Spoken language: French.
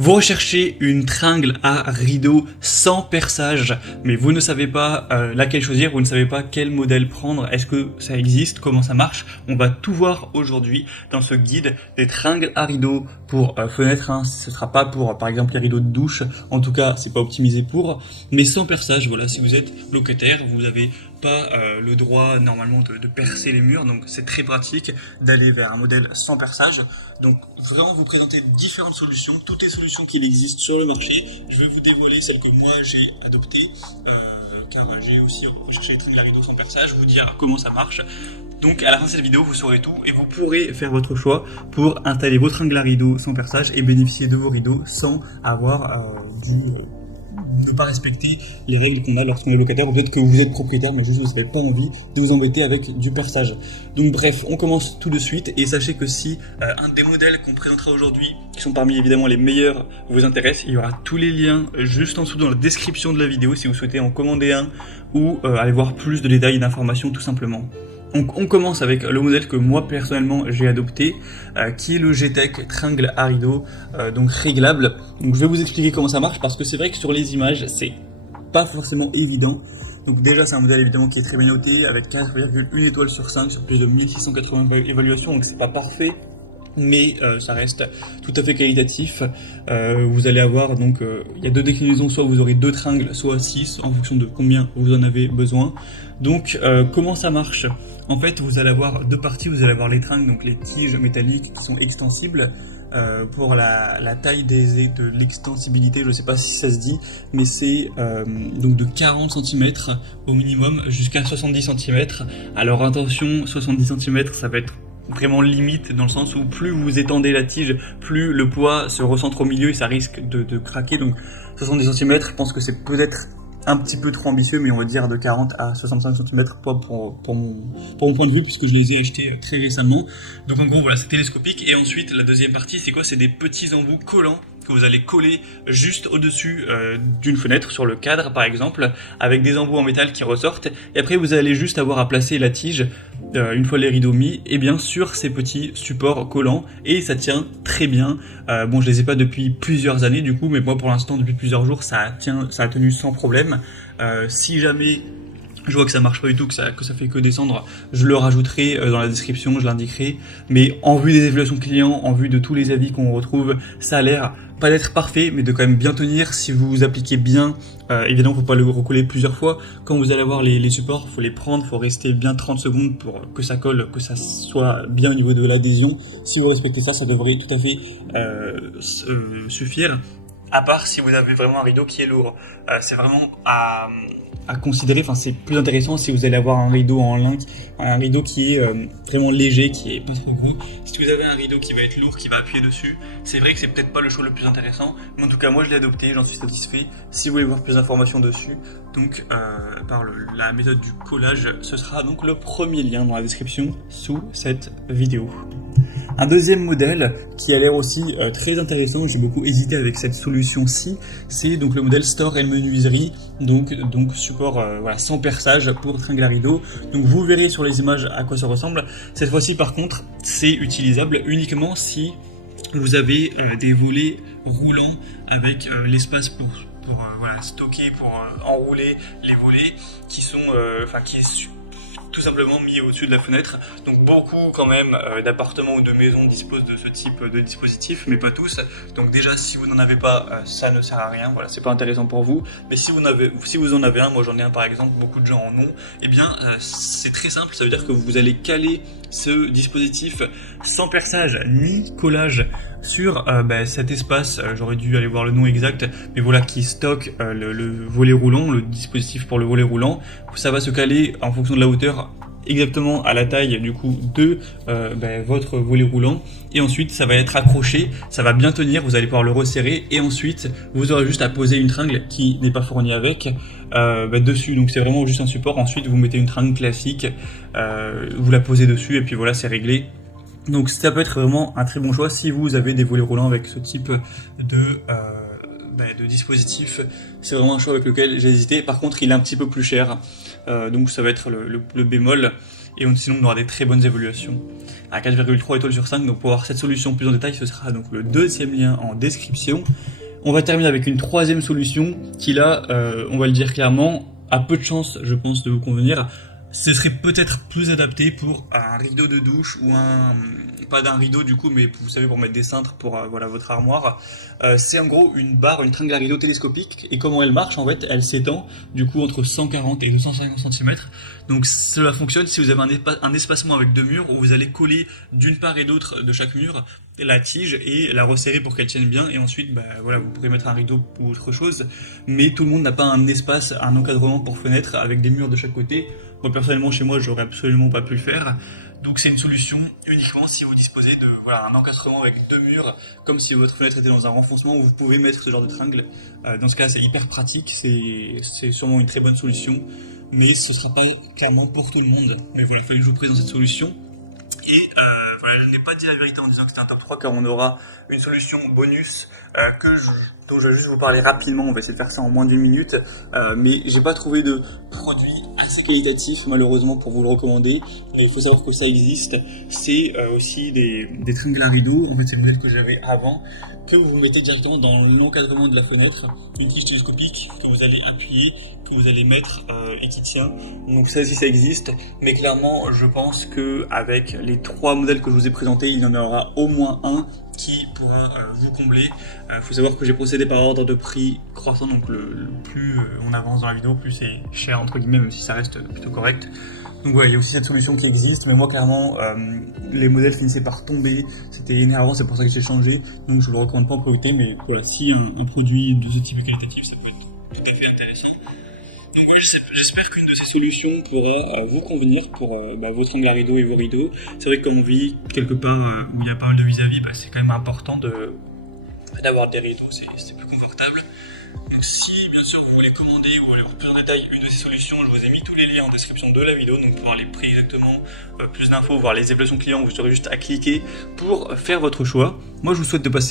Vous recherchez une tringle à rideau sans perçage, mais vous ne savez pas laquelle choisir, vous ne savez pas quel modèle prendre, est-ce que ça existe, comment ça marche? On va tout voir aujourd'hui dans ce guide des tringles à rideau pour fenêtre, hein. Ce sera pas pour par exemple les rideaux de douche, en tout cas c'est pas optimisé pour, mais sans perçage. Voilà, si vous êtes locataire, vous n'avez pas le droit normalement de percer les murs, donc c'est très pratique d'aller vers un modèle sans perçage. Donc vraiment vous présenter différentes solutions, toutes les solutions qu'il existe sur le marché. Je vais vous dévoiler celle que moi j'ai adoptée, car j'ai aussi recherché les tringles à rideau sans perçage, vous dire comment ça marche. Donc à la fin de cette vidéo vous saurez tout et vous pourrez faire votre choix pour installer vos tringles à rideau sans perçage et bénéficier de vos rideaux sans avoir ne pas respecter les règles qu'on a lorsqu'on est locataire, ou peut-être que vous êtes propriétaire mais juste vous n'avez pas envie de vous embêter avec du perçage. Donc bref, on commence tout de suite et sachez que si un des modèles qu'on présentera aujourd'hui, qui sont parmi évidemment les meilleurs, vous intéresse, il y aura tous les liens juste en dessous dans la description de la vidéo si vous souhaitez en commander un ou aller voir plus de détails et d'informations tout simplement. Donc on commence avec le modèle que moi personnellement j'ai adopté, qui est le G-Tech tringle à rideau, donc réglable. Donc je vais vous expliquer comment ça marche parce que c'est vrai que sur les images c'est pas forcément évident. Donc déjà c'est un modèle évidemment qui est très bien noté avec 4,1 étoiles sur 5 sur plus de 1680 évaluations, donc c'est pas parfait. Mais ça reste tout à fait qualitatif. Vous allez avoir donc il y a deux déclinaisons, soit vous aurez 2 tringles, soit 6 en fonction de combien vous en avez besoin. Donc comment ça marche? En fait vous allez avoir deux parties, vous allez avoir les tringles, donc les tiges métalliques qui sont extensibles. Pour la taille de l'extensibilité, je ne sais pas si ça se dit, mais c'est donc de 40 cm au minimum jusqu'à 70 cm. Alors attention, 70 cm ça va être vraiment limite dans le sens où plus vous étendez la tige, plus le poids se recentre au milieu et ça risque de craquer. Donc 70 cm, je pense que c'est peut-être un petit peu trop ambitieux, mais on va dire de 40 à 65 cm pour mon point de vue, puisque je les ai achetés très récemment. Donc en gros voilà, c'est télescopique. Et ensuite la deuxième partie c'est quoi? C'est des petits embouts collants que vous allez coller juste au-dessus d'une fenêtre, sur le cadre par exemple, avec des embouts en métal qui ressortent. Et après vous allez juste avoir à placer la tige, une fois les rideaux mis, et bien sur ces petits supports collants, et ça tient très bien. Bon, je les ai pas depuis plusieurs années du coup, mais moi pour l'instant depuis plusieurs jours ça a tenu sans problème. Si jamais je vois que ça marche pas du tout, que ça fait que descendre, je le rajouterai dans la description, je l'indiquerai. Mais en vue des évaluations clients, en vue de tous les avis qu'on retrouve, ça a l'air pas d'être parfait, mais de quand même bien tenir si vous vous appliquez bien. Évidemment, faut pas le recoller plusieurs fois. Quand vous allez avoir les supports, faut les prendre, faut rester bien 30 secondes pour que ça colle, que ça soit bien au niveau de l'adhésion. Si vous respectez ça, ça devrait tout à fait suffire. À part si vous avez vraiment un rideau qui est lourd. C'est vraiment à considérer, enfin c'est plus intéressant si vous allez avoir un rideau en lin, un rideau qui est vraiment léger, qui est pas trop gros. Si vous avez un rideau qui va être lourd, qui va appuyer dessus, c'est vrai que c'est peut-être pas le choix le plus intéressant, mais en tout cas moi je l'ai adopté, j'en suis satisfait. Si vous voulez voir plus d'informations dessus, donc par la méthode du collage, ce sera donc le premier lien dans la description sous cette vidéo. Un deuxième modèle qui a l'air aussi très intéressant, j'ai beaucoup hésité avec cette solution-ci, c'est donc le modèle Store et Menuiserie, donc support voilà, sans perçage pour tringle à rideau. Donc vous verrez sur les images à quoi ça ressemble. Cette fois-ci par contre, c'est utilisable uniquement si vous avez des volets roulants avec l'espace pour voilà, stocker, pour enrouler les volets qui sont tout simplement mis au-dessus de la fenêtre. Donc beaucoup quand même d'appartements ou de maisons disposent de ce type de dispositif, mais pas tous. Donc déjà si vous n'en avez pas, ça ne sert à rien, voilà, c'est pas intéressant pour vous. Mais si vous en avez un, moi j'en ai un par exemple, beaucoup de gens en ont, et bien c'est très simple, ça veut dire que vous allez caler ce dispositif sans perçage ni collage sur cet espace, j'aurais dû aller voir le nom exact, mais voilà, qui stocke le volet roulant, le dispositif pour le volet roulant. Ça va se caler en fonction de la hauteur exactement à la taille du coup de votre volet roulant, et ensuite ça va être accroché, ça va bien tenir, vous allez pouvoir le resserrer, et ensuite vous aurez juste à poser une tringle qui n'est pas fournie avec dessus. Donc c'est vraiment juste un support. Ensuite vous mettez une tringle classique, vous la posez dessus et puis voilà, c'est réglé. Donc ça peut être vraiment un très bon choix si vous avez des volets roulants avec ce type de dispositif. C'est vraiment un choix avec lequel j'ai hésité. Par contre il est un petit peu plus cher, donc ça va être le bémol. Et sinon on aura des très bonnes évaluations à 4,3 étoiles sur 5. Donc pour voir cette solution plus en détail, ce sera donc le deuxième lien en description. On va terminer avec une troisième solution qui là, on va le dire clairement, a peu de chance, je pense, de vous convenir. Ce serait peut-être plus adapté pour un rideau de douche ou pas d'un rideau du coup, mais vous savez, pour mettre des cintres pour voilà, votre armoire. C'est en gros une barre, une tringle à rideau télescopique, et comment elle marche en fait, elle s'étend du coup entre 140 et 250 cm. Donc cela fonctionne si vous avez un espacement avec deux murs où vous allez coller d'une part et d'autre de chaque mur la tige et la resserrer pour qu'elle tienne bien, et ensuite voilà, vous pourrez mettre un rideau ou autre chose, mais tout le monde n'a pas un espace, un encadrement pour fenêtre avec des murs de chaque côté. Moi personnellement chez moi j'aurais absolument pas pu le faire, donc c'est une solution uniquement si vous disposez de voilà, un encadrement avec deux murs, comme si votre fenêtre était dans un renfoncement où vous pouvez mettre ce genre de tringle. Dans ce cas c'est hyper pratique, c'est sûrement une très bonne solution, mais ce sera pas clairement pour tout le monde. Mais voilà, il fallait que je vous présente cette solution. Et voilà, je n'ai pas dit la vérité en disant que c'était un top 3, car on aura une solution bonus dont je vais juste vous parler rapidement. On va essayer de faire ça en moins d'une minute, mais j'ai pas trouvé de produit assez qualitatif malheureusement pour vous le recommander. Et il faut savoir que ça existe. C'est aussi des tringles à rideau. En fait, c'est le modèle que j'avais avant, que vous mettez directement dans l'encadrement de la fenêtre, une tige télescopique que vous allez appuyer, que vous allez mettre et qui tient. Donc ça aussi ça existe, mais clairement je pense que avec les trois modèles que je vous ai présentés, il y en aura au moins un qui pourra vous combler. Faut savoir que j'ai procédé par ordre de prix croissant, donc le plus on avance dans la vidéo, plus c'est cher entre guillemets, même si ça reste plutôt correct. Donc voilà, il y a aussi cette solution qui existe, mais moi clairement les modèles finissaient par tomber, c'était énervant, c'est pour ça que j'ai changé, donc je vous le recommande pas en priorité, mais voilà, si un produit de ce type est qualitatif, ça peut être tout à fait intéressant. Donc voilà, j'espère qu'une de ces solutions pourra vous convenir pour vos tringles à rideaux et vos rideaux. C'est vrai que quand on vit quelque part où il y a pas mal de vis-à-vis, c'est quand même important d'avoir des rideaux, c'est plus confortable. Donc si bien sûr vous voulez commander ou aller voir plus en détail une de ces solutions, je vous ai mis tous les liens en description de la vidéo, donc pour voir les prix exactement, plus d'infos, voir les évaluations clients, vous aurez juste à cliquer pour faire votre choix. Moi je vous souhaite de passer